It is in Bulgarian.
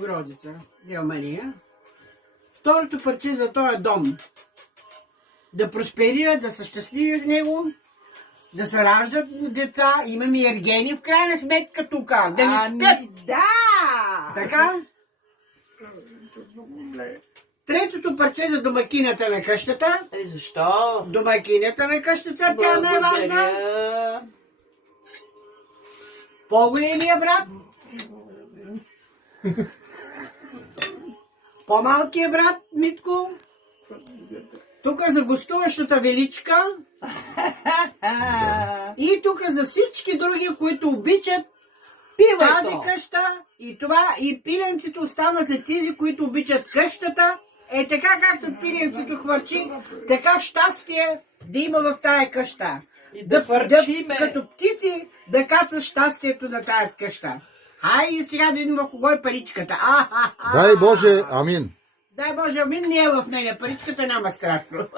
Грозица, Германия. Второто парче за този дом. Да просперира, да са щастливи в него, да се раждат деца. Имаме и ергени в крайна сметка тук. Да не спят. Да! Така? Третото парче за домакинята на къщата. Защо? Домакинята на къщата, тя е най-важна. Благодаря. По-големия брат. По-малкият брат, Митко. Тук за гостуващата величка. И тук за всички други, които обичат тази къща. И това, и пиленцето остана за тези, които обичат къщата. Е така, както пиленцето хвърчи, така щастие да има в тая къща. И да хвърчиме. Като птици да кацат щастието на тая къща. Хайде сега да видим в кого е паричката. Дай Боже, амин. Дай Боже, амин, не е в нея. Паричката няма страшно.